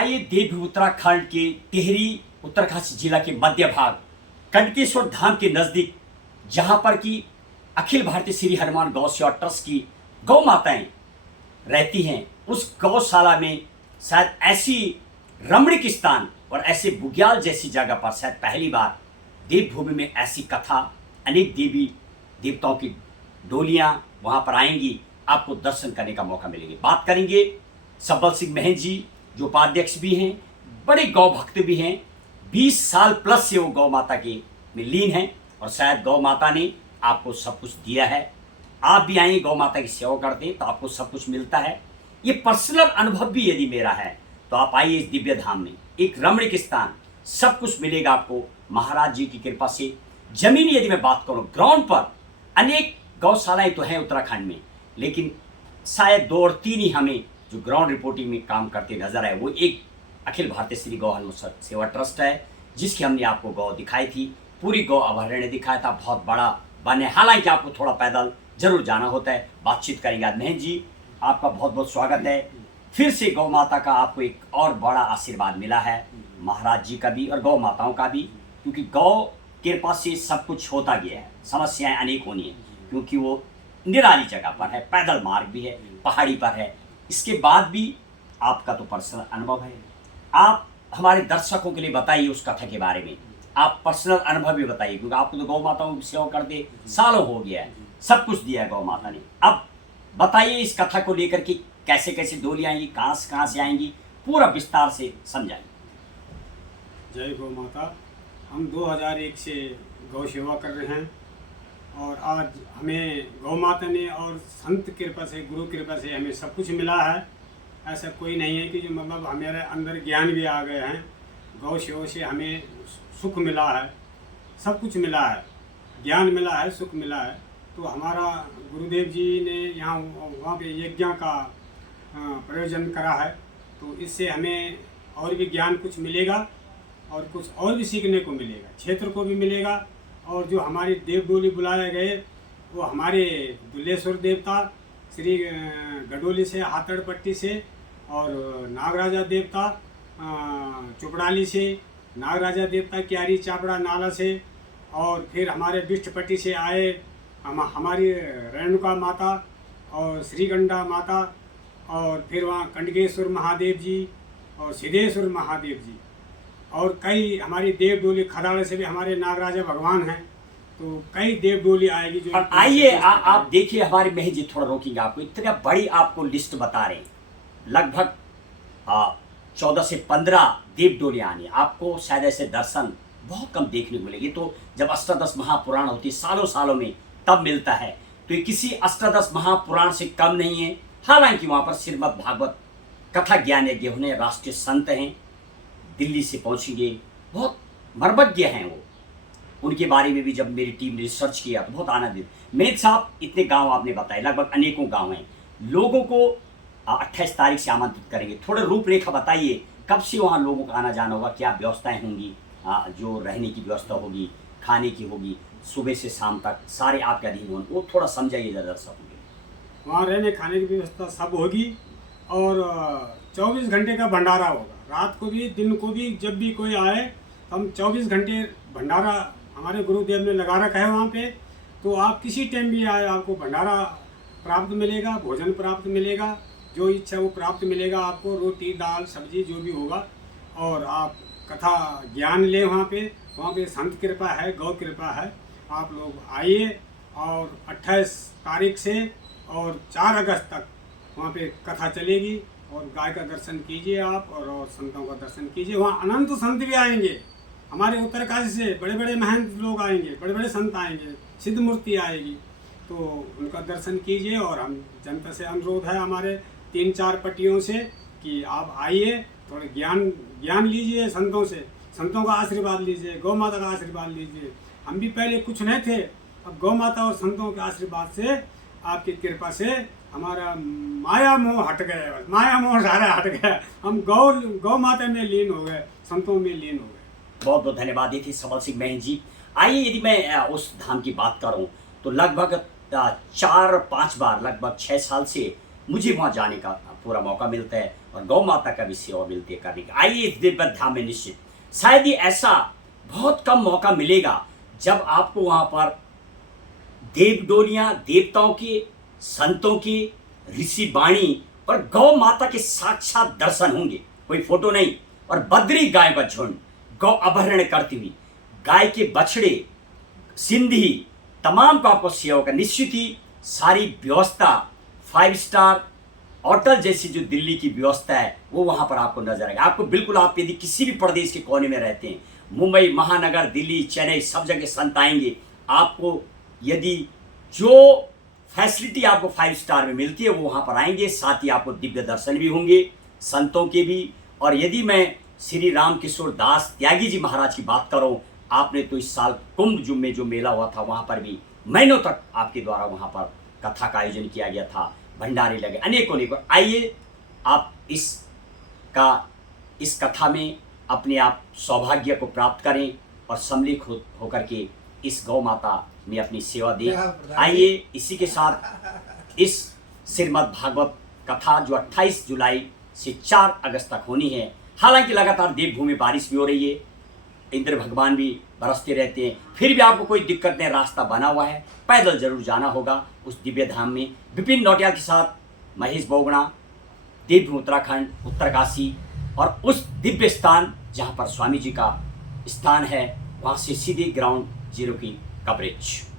आइए देव उत्तराखंड के टिहरी उत्तरकाशी जिला के मध्य भाग कंटकेश्वर धाम के नजदीक, जहां पर कि अखिल भारतीय श्री हनुमान गौ सेवा ट्रस्ट की गौ माताएं रहती हैं, उस गौशाला में शायद ऐसी रमणीक स्थान और ऐसे बुग्याल जैसी जगह पर शायद पहली बार देवभूमि में ऐसी कथा, अनेक देवी देवताओं की डोलियां वहां पर आएंगी, आपको दर्शन करने का मौका मिलेगा। बात करेंगे सब्बल सिंह महन जी, जो उपाध्यक्ष भी हैं, बड़े गौ भक्त भी हैं, 20 साल प्लस से वो गौ माता के में लीन हैं और शायद गौ माता ने आपको सब कुछ दिया है। आप भी आएंगे, गौ माता की सेवा करते हैं तो आपको सब कुछ मिलता है। ये पर्सनल अनुभव भी यदि मेरा है तो आप आइए इस दिव्य धाम में, एक रमणीक स्थान, सब कुछ मिलेगा आपको महाराज जी की कृपा से। जमीन यदि मैं बात करूं, ग्राउंड पर अनेक गौशालाएं तो हैं उत्तराखंड में, लेकिन शायद 2 और 3 ही हमें जो ग्राउंड रिपोर्टिंग में काम करते नजर आए। वो एक अखिल भारतीय श्री गौ हनुमान सेवा ट्रस्ट है, जिसकी हमने आपको गौ दिखाई थी, पूरी गौ अभयारण्य दिखाया था, बहुत बड़ा बने। हालांकि आपको थोड़ा पैदल जरूर जाना होता है। बातचीत करेंगे आज महन जी, आपका बहुत बहुत स्वागत है। फिर से गौ माता का आपको एक और बड़ा आशीर्वाद मिला है, महाराज जी का भी और गौ माताओं का भी, क्योंकि गौ कृपा से सब कुछ होता गया है। समस्याएं अनेक होनी है क्योंकि वो निराली जगह पर है, पैदल मार्ग भी है, पहाड़ी पर है। इसके बाद भी आपका तो पर्सनल अनुभव है, आप हमारे दर्शकों के लिए बताइए उस कथा के बारे में। आप पर्सनल अनुभव भी बताइए, क्योंकि आपको तो गौ माताओं की सेवा करते सालों हो गया है, सब कुछ दिया है गौ माता ने। अब बताइए इस कथा को लेकर के कैसे कैसे डोलियां आएंगी, कहाँ से आएंगी, पूरा विस्तार से समझाइए। जय गौ माता। हम 2001 से गौ सेवा कर रहे हैं और आज हमें गौ माता ने और संत कृपा से, गुरु कृपा से हमें सब कुछ मिला है। ऐसा कोई नहीं है कि जो मतलब हमारे अंदर ज्ञान भी आ गए हैं। गौ सेवा से हमें सुख मिला है, सब कुछ मिला है, ज्ञान मिला है, सुख मिला है। तो हमारा गुरुदेव जी ने यहाँ वहाँ पे यज्ञ का प्रयोजन करा है, तो इससे हमें और भी ज्ञान कुछ मिलेगा और कुछ और भी सीखने को मिलेगा, क्षेत्र को भी मिलेगा। और जो हमारी देव डोली बुलाए गए वो हमारे दुल्हेश्वर देवता श्री गडोली से, हाथड़पट्टी से, और नागराजा देवता चुपड़ाली से, नागराजा देवता क्यारी चापड़ा नाला से, और फिर हमारे बिष्टपट्टी से आए हमारी रेणुका माता और श्रीगंडा माता, और फिर वहाँ कंडकेश्वर महादेव जी और सिद्धेश्वर महादेव जी, और कई हमारी देव डोली खदाड़े से भी हमारे नागराजा भगवान हैं। तो कई देव डोली आएगी जो। और आइए आप देखिए, हमारे महन जी थोड़ा रोकेंगे आपको, इतना बड़ी आपको लिस्ट बता रहे हैं, लगभग 14 से 15 देव डोलियां आनी। आपको शायद ऐसे दर्शन बहुत कम देखने को मिलेगी। तो जब अष्टादश महापुराण होती है सालों सालों में, तब मिलता है। तो ये किसी अष्टादश महापुराण से कम नहीं है। हालांकि वहाँ पर श्रीमद् भागवत कथा ज्ञान यज्ञ होने, राष्ट्रीय संत हैं, दिल्ली से पहुँचेंगे, बहुत मर्मज्ञ हैं वो। उनके बारे में भी जब मेरी टीम ने रिसर्च किया तो बहुत आनंदित। मेहत साहब, इतने गांव आपने बताए, लगभग अनेकों गांव हैं। लोगों को 28 तारीख से आमंत्रित करेंगे। थोड़े रूपरेखा बताइए, कब से वहाँ लोगों का आना जाना होगा, क्या व्यवस्थाएं होंगी, जो रहने की व्यवस्था होगी, खाने की होगी, सुबह से शाम तक सारे आपके अधीन होंगे, वो थोड़ा समझाइए दर्शकों के। वहाँ रहने खाने की व्यवस्था सब होगी और 24 घंटे का भंडारा होगा, रात को भी दिन को भी। जब भी कोई आए हम 24 घंटे भंडारा हमारे गुरुदेव ने लगा रखा है वहाँ पे। तो आप किसी टाइम भी आए, आपको भंडारा प्राप्त मिलेगा, भोजन प्राप्त मिलेगा, जो इच्छा वो प्राप्त मिलेगा आपको, रोटी दाल सब्जी जो भी होगा। और आप कथा ज्ञान लें वहाँ पे संत कृपा है, गौ कृपा है। आप लोग आइए और 28 तारीख से और 4 अगस्त तक वहाँ पे कथा चलेगी और गाय का दर्शन कीजिए आप, और संतों का दर्शन कीजिए। वहाँ अनंत संत भी आएंगे, हमारे उत्तरकाशी से बड़े बड़े महंत लोग आएंगे, बड़े बड़े संत आएंगे, सिद्ध मूर्ति आएगी, तो उनका दर्शन कीजिए। और हम जनता से अनुरोध है हमारे 3-4 पट्टियों से कि आप आइए, थोड़े ज्ञान लीजिए संतों से, संतों का आशीर्वाद लीजिए, गौ माता का आशीर्वाद लीजिए। हम भी पहले कुछ नहीं थे, अब गौ माता और संतों के आशीर्वाद से, आपकी कृपा से हमारा माया मोह हट गया, माया मोह सारा हट गया। हम गौ माता में लीन हो गए, संतों में लीन हो गए। बहुत बहुत धन्यवाद। ये थे सब्बल सिंह महन जी। आइए, यदि मैं उस धाम की बात करूं तो लगभग 4-5 बार, लगभग 6 साल से मुझे वहाँ जाने का पूरा मौका मिलता है। और गौ माता का भी सेवा मिलती है करने की। आइए इस दिव्य धाम में निश्चित शायद ही ऐसा बहुत कम मौका मिलेगा जब आपको वहाँ पर देव डोलियाँ, देवताओं के, संतों के, ऋषि वाणी और गौ माता के साक्षात दर्शन होंगे, कोई फोटो नहीं। और बद्री गाय का झुंड गौ अपहरण करती हुई, गाय के बछड़े, सिंधी, तमाम को आपको सेवा होगा। निश्चित ही सारी व्यवस्था 5 स्टार होटल जैसी जो दिल्ली की व्यवस्था है वो वहाँ पर आपको नजर आएगा। आपको बिल्कुल, आप यदि किसी भी प्रदेश के कोने में रहते हैं, मुंबई महानगर, दिल्ली, चेन्नई, सब जगह संत आएंगे। आपको यदि जो फैसिलिटी आपको 5 स्टार में मिलती है वो वहाँ पर आएंगे, साथ ही आपको दिव्य दर्शन भी होंगे संतों के भी। और यदि मैं श्री राम किशोर दास त्यागी जी महाराज की बात करूं, आपने तो इस साल कुंभ जुम में जो मेला हुआ था वहाँ पर भी महीनों तक आपके द्वारा वहाँ पर कथा का आयोजन किया गया था, भंडारे लगे अनेकों। आइए आप इस कथा में अपने आप सौभाग्य को प्राप्त करें और सम्मिलित होकर के इस गौ माता में अपनी सेवा दें। आइए इसी के साथ इस श्रीमद् भागवत कथा जो 28 जुलाई से 4 अगस्त तक होनी है। हालांकि लगातार देवभूमि बारिश भी हो रही है, इंद्र भगवान भी बरसते रहते हैं, फिर भी आपको कोई दिक्कत नहीं, रास्ता बना हुआ है, पैदल जरूर जाना होगा उस दिव्य धाम में। विपिन नौटियाल के साथ महेश बोगड़ा, देवभूमि उत्तराखंड, उत्तरकाशी और उस दिव्य स्थान जहाँ पर स्वामी जी का स्थान है, वहाँ से सीधे ग्राउंड जीरो की कवरेज।